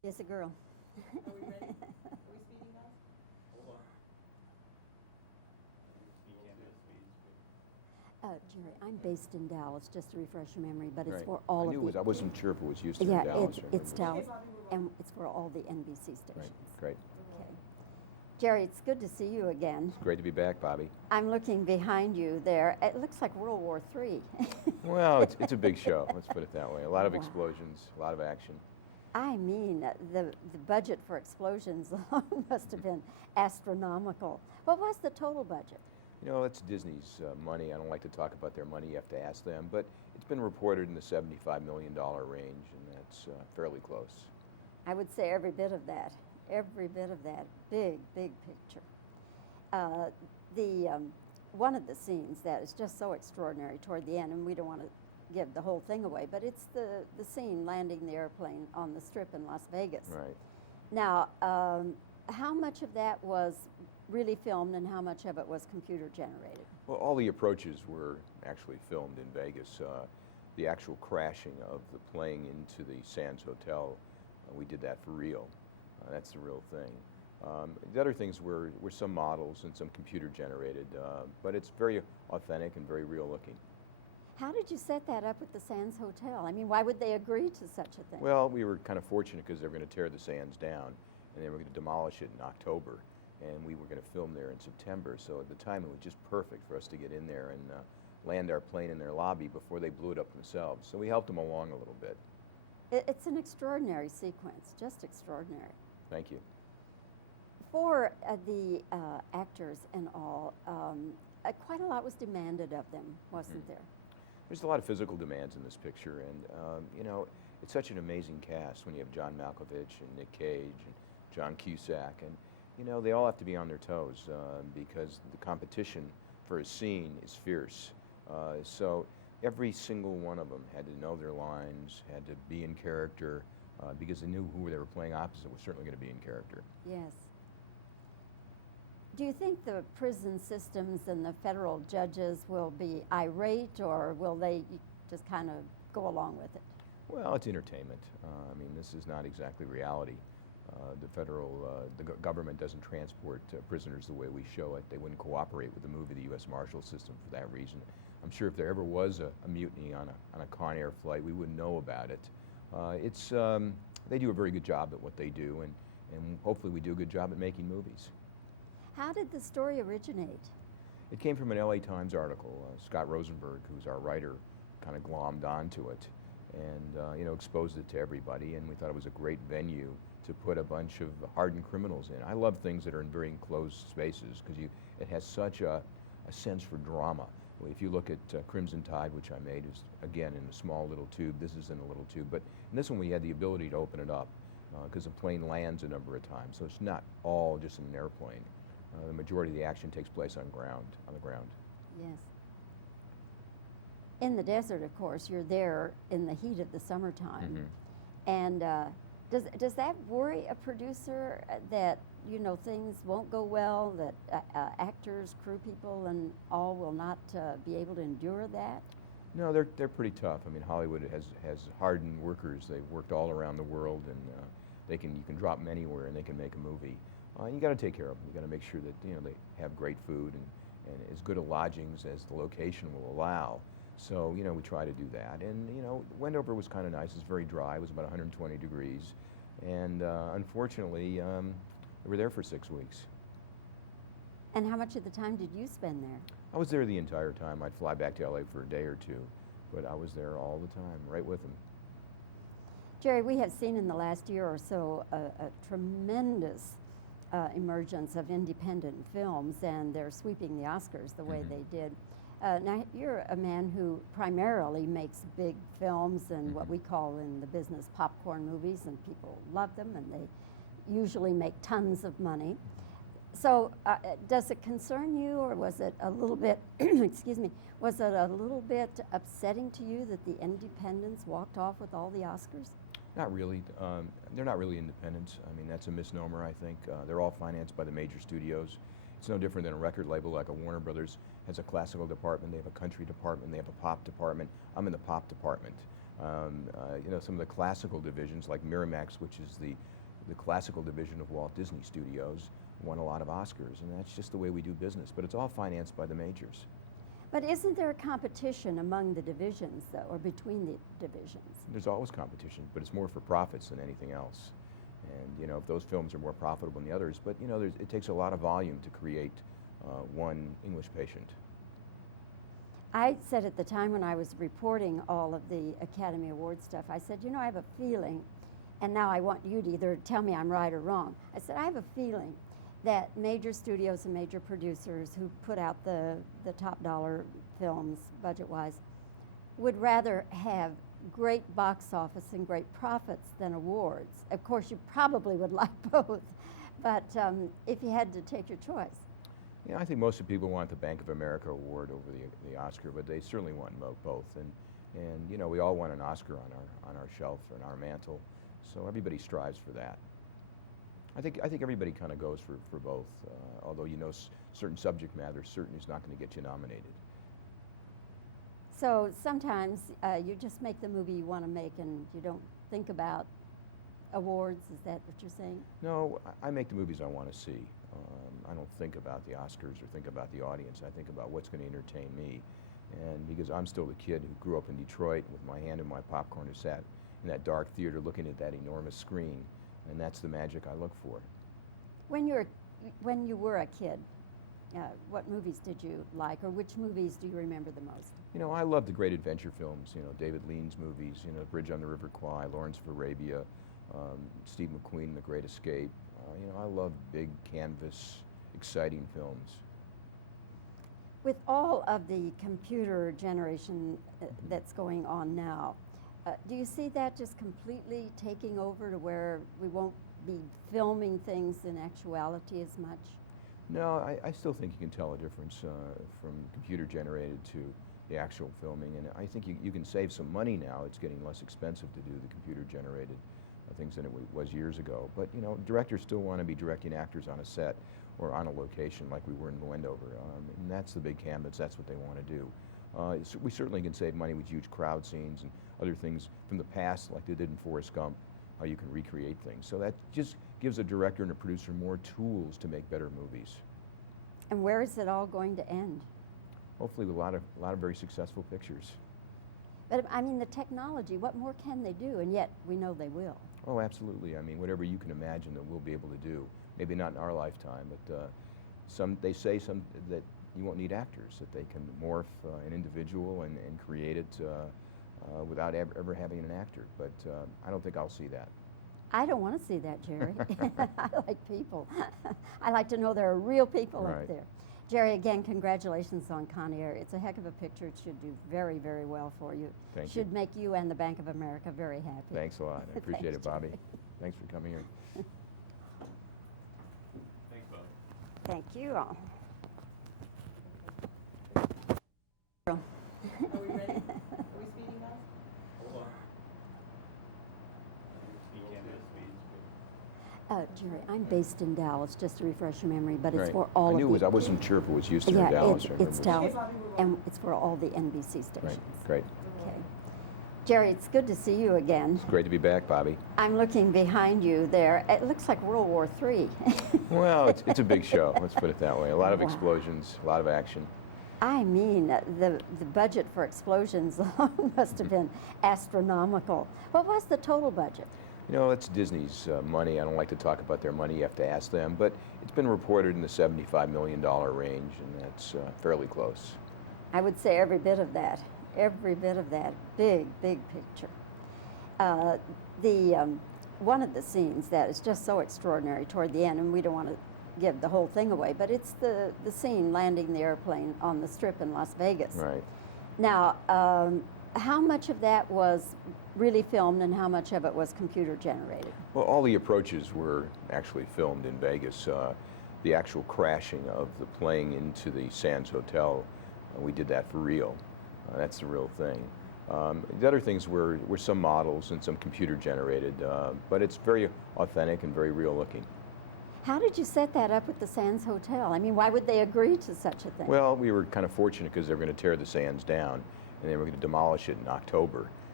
It's a girl. Are we ready? Are we speeding, guys? Hold on. Jerry, I'm based in Dallas, just to refresh your memory, but it's Right. for all I of knew the... it was, I wasn't sure if it was Houston Yeah, or Dallas. it's Dallas, Bobby, we're and it's for all the NBC stations. Right, great. Okay. Jerry, it's good to see you again. Great to be back, Bobbie. I'm looking behind you there. It looks like World War III. Well, it's a big show, let's put it that way. A lot of Wow. explosions, a lot of action. I mean, the budget for explosions alone must have been astronomical. What was the total budget? You know, it's Disney's money. I don't like to talk about their money. You have to ask them. But it's been reported in the $75 million range, and that's fairly close. I would say every bit of that. Every bit of that. Big, big picture. One of the scenes that is just so extraordinary toward the end, and we don't want to give the whole thing away, but it's the scene landing the airplane on the Strip in Las Vegas. Right. Now, how much of that was really filmed and how much of it was computer generated? Well, all the approaches were actually filmed in Vegas. The actual crashing of the plane into the Sands Hotel, we did that for real. That's the real thing. The other things were some models and some computer generated, but it's very authentic and very real looking. How did you set that up at the Sands Hotel? I mean, why would they agree to such a thing? Well, we were kind of fortunate because they were going to tear the Sands down and they were going to demolish it in October, and we were going to film there in September. So at the time, it was just perfect for us to get in there and land our plane in their lobby before they blew it up themselves. So we helped them along a little bit. It's an extraordinary sequence, just extraordinary. Thank you. For the actors and all, quite a lot was demanded of them, wasn't there? There's a lot of physical demands in this picture, and you know, it's such an amazing cast when you have John Malkovich and Nick Cage and John Cusack, and you know, they all have to be on their toes because the competition for a scene is fierce. So every single one of them had to know their lines, had to be in character, because they knew who they were playing opposite was certainly going to be in character. Yes. Do you think the prison systems and the federal judges will be irate, or will they just kind of go along with it? Well, it's entertainment. I mean, this is not exactly reality. The government doesn't transport prisoners the way we show it. They wouldn't cooperate with the movie, the U.S. Marshal System, for that reason. I'm sure if there ever was a mutiny on a Con Air flight, we wouldn't know about it. They do a very good job at what they do, and hopefully we do a good job at making movies. How did the story originate? It came from an LA Times article. Scott Rosenberg, who's our writer, kind of glommed onto it and you know, exposed it to everybody, and we thought it was a great venue to put a bunch of hardened criminals in. I love things that are in very enclosed spaces because it has such a sense for drama. If you look at Crimson Tide, which I made, is again in a small little tube. This is in a little tube, but in this one we had the ability to open it up because the plane lands a number of times, so it's not all just in an airplane. The majority of the action takes place on the ground. Yes. In the desert, of course, you're there in the heat of the summertime. Mm-hmm. And does that worry a producer that, you know, things won't go well, that actors, crew people, and all will not be able to endure that? No, they're pretty tough. I mean, Hollywood has hardened workers. They've worked all around the world, and you can drop them anywhere, and they can make a movie. You got to take care of them. You got to make sure that, you know, they have great food and as good a lodgings as the location will allow. So, you know, we try to do that. And, you know, Wendover was kind of nice. It's very dry. It was about 120 degrees. And unfortunately, we were there for 6 weeks. And how much of the time did you spend there? I was there the entire time. I'd fly back to LA for a day or two, but I was there all the time, right with them. Jerry, we have seen in the last year or so a tremendous emergence of independent films, and they're sweeping the Oscars the way Mm-hmm. they did. Now, you're a man who primarily makes big films and Mm-hmm. what we call in the business popcorn movies, and people love them, and they usually make tons of money. So does it concern you, or was it a little bit, excuse me, was it a little bit upsetting to you that the independents walked off with all the Oscars? Not really. They're not really independents. I mean, that's a misnomer, I think. They're all financed by the major studios. It's no different than a record label like a Warner Brothers has a classical department, they have a country department, they have a pop department. I'm in the pop department. You know, some of the classical divisions like Miramax, which is the classical division of Walt Disney Studios, won a lot of Oscars, and that's just the way we do business. But it's all financed by the majors. But isn't there a competition among the divisions, though, or between the divisions? There's always competition, but it's more for profits than anything else. And you know, if those films are more profitable than the others, but you know, it takes a lot of volume to create one English Patient. I said at the time when I was reporting all of the Academy Award stuff, I said, you know, I have a feeling, and now I want you to either tell me I'm right or wrong. I said, I have a feeling that major studios and major producers who put out the top dollar films, budget-wise, would rather have great box office and great profits than awards. Of course, you probably would like both, but if you had to take your choice. Yeah, I think most of the people want the Bank of America award over the Oscar, but they certainly want both. And you know, we all want an Oscar on our shelf or on our mantle, so everybody strives for that. I think everybody kind of goes for both, although you know certain subject matter certainly is not going to get you nominated. So sometimes you just make the movie you want to make and you don't think about awards, is that what you're saying? No, I make the movies I want to see. I don't think about the Oscars or think about the audience. I think about what's going to entertain me. And because I'm still the kid who grew up in Detroit with my hand in my popcorn, who sat in that dark theater looking at that enormous screen, and that's the magic I look for. When you were a kid, what movies did you like, or which movies do you remember the most? You know, I love the great adventure films, you know, David Lean's movies, you know, Bridge on the River Kwai, Lawrence of Arabia, Steve McQueen, The Great Escape. You know, I love big canvas, exciting films. With all of the computer generation that's going on now, do you see that just completely taking over to where we won't be filming things in actuality as much? No, I still think you can tell a difference from computer generated to the actual filming, and I think you can save some money now. It's getting less expensive to do the computer generated things than it was years ago. But you know, directors still want to be directing actors on a set or on a location like we were in Wendover, and that's the big canvas. That's what they want to do. So we certainly can save money with huge crowd scenes and other things from the past, like they did in Forrest Gump, how you can recreate things. So that just gives a director and a producer more tools to make better movies. And where is it all going to end? Hopefully with a lot of very successful pictures. But I mean, the technology, what more can they do? And yet we know they will. Oh, absolutely. I mean, whatever you can imagine that we'll be able to do. Maybe not in our lifetime, but they say that you won't need actors, that they can morph an individual and create it without ever having an actor. But I don't think I'll see that. I don't want to see that, Jerry. I like people. I like to know there are real people Right. up there. Jerry, again, congratulations on Con Air. It's a heck of a picture. It should do very, very well for you. Thank you. Should make you and the Bank of America very happy. Thanks a lot. I appreciate it, Bobbie. Jerry. Thanks for coming here. Thanks, Bob. Thank you all. Are we ready? Are we speeding now? Hold on. You can't do speed. Jerry, I'm based in Dallas, just to refresh your memory, but it's Right. for all I knew of it was, the... I wasn't sure if it was Houston or Yeah, Dallas. it's Dallas, Okay, Bobbie, we're and it's for all the NBC stations. Right, great. Okay. Jerry, it's good to see you again. It's great to be back, Bobbie. I'm looking behind you there. It looks like World War III. Well, it's a big show, let's put it that way. A lot of Wow. explosions, a lot of action. I mean, the budget for explosions alone must have been astronomical. What was the total budget? You know, it's Disney's money. I don't like to talk about their money. You have to ask them. But it's been reported in the $75 million range, and that's fairly close. I would say every bit of that. Every bit of that. Big, big picture. One of the scenes that is just so extraordinary toward the end, and we don't want to give the whole thing away, but it's the scene landing the airplane on the Strip in Las Vegas. Right. Now, how much of that was really filmed and how much of it was computer generated? Well, all the approaches were actually filmed in Vegas. The actual crashing of the plane into the Sands Hotel, we did that for real. That's the real thing. The other things were some models and some computer generated, but it's very authentic and very real looking. How did you set that up with the Sands Hotel? I mean, why would they agree to such a thing? Well, we were kind of fortunate because they were going to tear the Sands down and they were going to demolish it in October.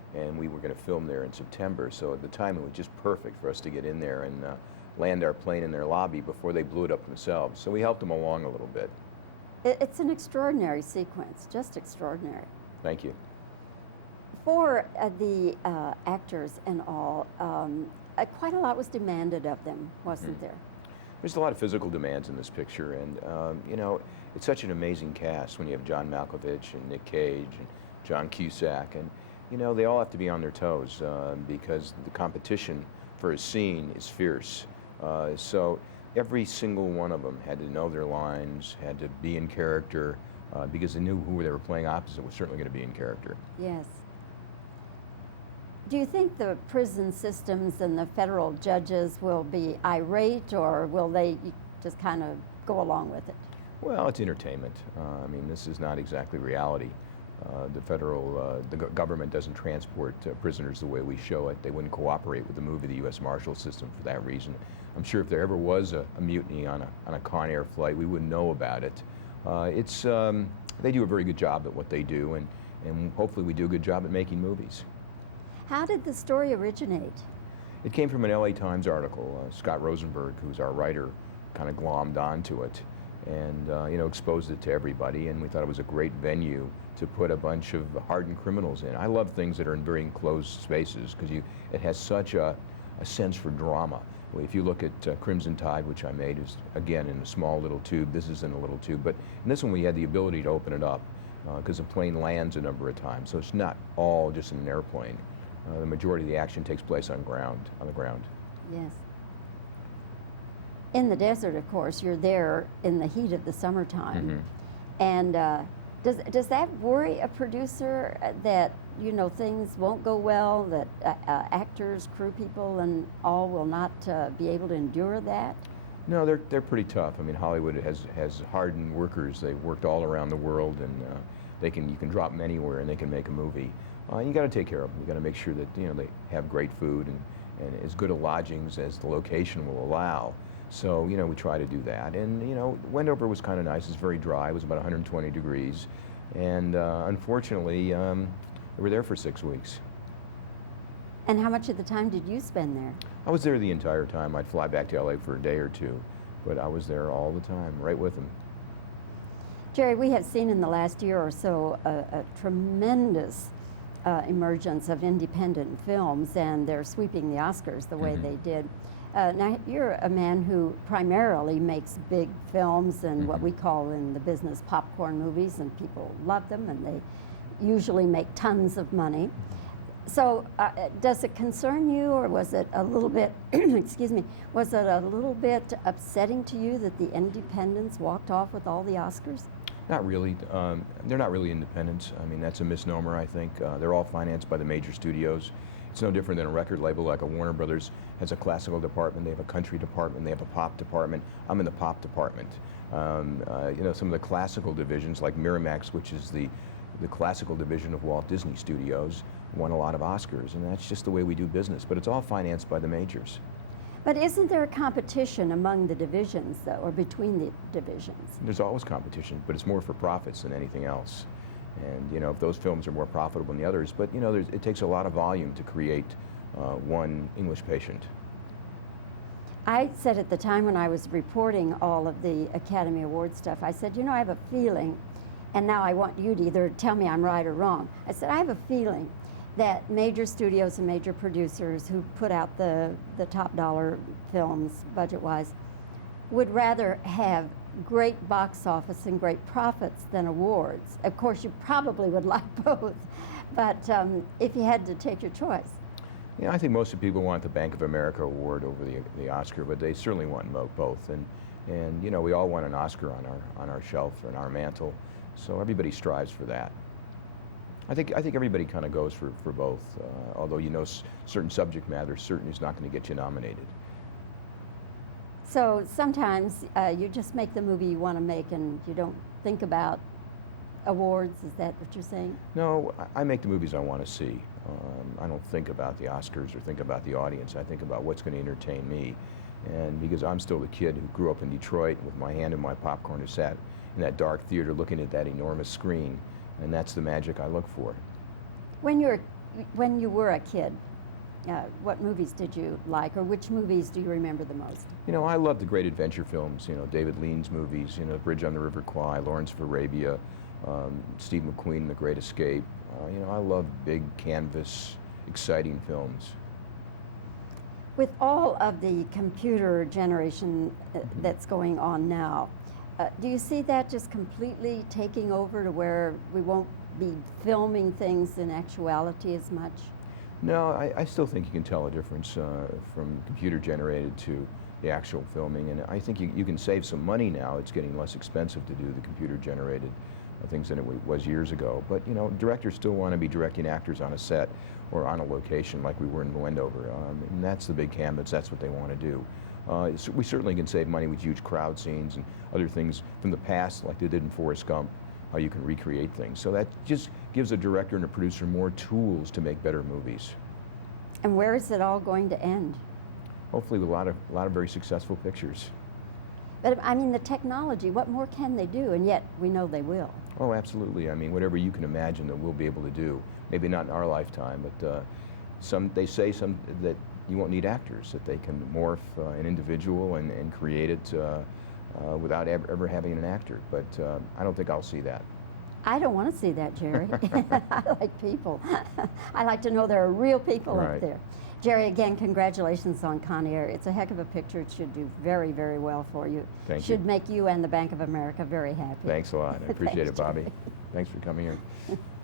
and we were going to film there in September. So at the time, it was just perfect for us to get in there and land our plane in their lobby before they blew it up themselves. So we helped them along a little bit. It's an extraordinary sequence, just extraordinary. Thank you. For the actors and all, quite a lot was demanded of them, wasn't there? There's a lot of physical demands in this picture, and you know, it's such an amazing cast when you have John Malkovich and Nick Cage and John Cusack, and you know, they all have to be on their toes because the competition for a scene is fierce. So every single one of them had to know their lines, had to be in character, because they knew who they were playing opposite was certainly going to be in character. Yes. Do you think the prison systems and the federal judges will be irate, or will they just kind of go along with it? Well, it's entertainment. I mean, this is not exactly reality. The government doesn't transport prisoners the way we show it. They wouldn't cooperate with the movie, the U.S. Marshal system, for that reason. I'm sure if there ever was a mutiny on a Con Air flight, we wouldn't know about it. They do a very good job at what they do, and hopefully we do a good job at making movies. How did the story originate? It came from an LA Times article. Scott Rosenberg, who's our writer, kind of glommed onto it and you know, exposed it to everybody, and we thought it was a great venue to put a bunch of hardened criminals in. I love things that are in very enclosed spaces because it has such a sense for drama. If you look at Crimson Tide, which I made, is again in a small little tube. This is in a little tube, but in this one we had the ability to open it up because the plane lands a number of times, so it's not all just in an airplane. The majority of the action takes place on the ground. Yes. In the desert, of course, you're there in the heat of the summertime. Mm-hmm. And does that worry a producer that, you know, things won't go well, that actors, crew people, and all will not be able to endure that? No, they're pretty tough. I mean, Hollywood has hardened workers. They've worked all around the world, and you can drop them anywhere, and they can make a movie. You got to take care of them. You got to make sure that, you know, they have great food and as good a lodgings as the location will allow. So, you know, we try to do that. And, you know, Wendover was kind of nice. It's very dry. It was about 120 degrees. And unfortunately, we were there for 6 weeks. And how much of the time did you spend there? I was there the entire time. I'd fly back to LA for a day or two, but I was there all the time, right with them. Jerry, we have seen in the last year or so a tremendous emergence of independent films, and they're sweeping the Oscars the way Mm-hmm. they did. Now, you're a man who primarily makes big films and Mm-hmm. what we call in the business popcorn movies, and people love them, and they usually make tons of money. So does it concern you, or was it a little bit, excuse me, was it a little bit upsetting to you that the independents walked off with all the Oscars? Not really. They're not really independents. I mean, that's a misnomer, I think. They're all financed by the major studios. It's no different than a record label like a Warner Brothers has a classical department, they have a country department, they have a pop department. I'm in the pop department. You know, some of the classical divisions like Miramax, which is the classical division of Walt Disney Studios, won a lot of Oscars, and that's just the way we do business. But it's all financed by the majors. But isn't there a competition among the divisions, though, or between the divisions? There's always competition, but it's more for profits than anything else. And, you know, if those films are more profitable than the others, but, you know, it takes a lot of volume to create one English Patient. I said at the time when I was reporting all of the Academy Award stuff, I said, you know, I have a feeling, and now I want you to either tell me I'm right or wrong. I said, I have a feeling that major studios and major producers who put out the top dollar films budget-wise would rather have great box office and great profits than awards. Of course, you probably would like both, but if you had to take your choice. Yeah, I think most of the people want the Bank of America award over the Oscar, but they certainly want both. And you know, we all want an Oscar on our shelf or on our mantle, so everybody strives for that. I think everybody kind of goes for both, although you know certain subject matter certainly is not going to get you nominated. So sometimes you just make the movie you want to make and you don't think about awards, is that what you're saying? No, I make the movies I want to see. I don't think about the Oscars or think about the audience. I think about what's going to entertain me. And because I'm still the kid who grew up in Detroit with my hand in my popcorn, who sat in that dark theater looking at that enormous screen, and that's the magic I look for. When you're when you were a kid, what movies did you like, or which movies do you remember the most? You know, I love the great adventure films, you know, David Lean's movies, you know, Bridge on the River Kwai, Lawrence of Arabia, Steve McQueen, The Great Escape. You know, I love big canvas, exciting films. With all of the computer generation that's going on now, do you see that just completely taking over to where we won't be filming things in actuality as much? No, I still think you can tell a difference from computer generated to the actual filming, and I think you can save some money now. It's getting less expensive to do the computer generated things than it was years ago. But you know, directors still want to be directing actors on a set or on a location like we were in Wendover, and that's the big canvas. That's what they want to do. So we certainly can save money with huge crowd scenes and other things from the past, like they did in Forrest Gump. How you can recreate things. So that just gives a director and a producer more tools to make better movies. And where is it all going to end? Hopefully with a lot of very successful pictures. But I mean, the technology, what more can they do? And yet we know they will. Oh, absolutely. I mean, whatever you can imagine that we'll be able to do. Maybe not in our lifetime, but they say that you won't need actors, that they can morph an individual and create it without ever having an actor, but I don't think I'll see that. I don't want to see that, Jerry. I like people. I like to know there are real people up there. Jerry, again, congratulations on Con Air. It's a heck of a picture. It should do very, very well for you. Thank you. Should make you and the Bank of America very happy. Thanks a lot. I appreciate Thanks, it, Bobbie. Jerry. Thanks for coming here.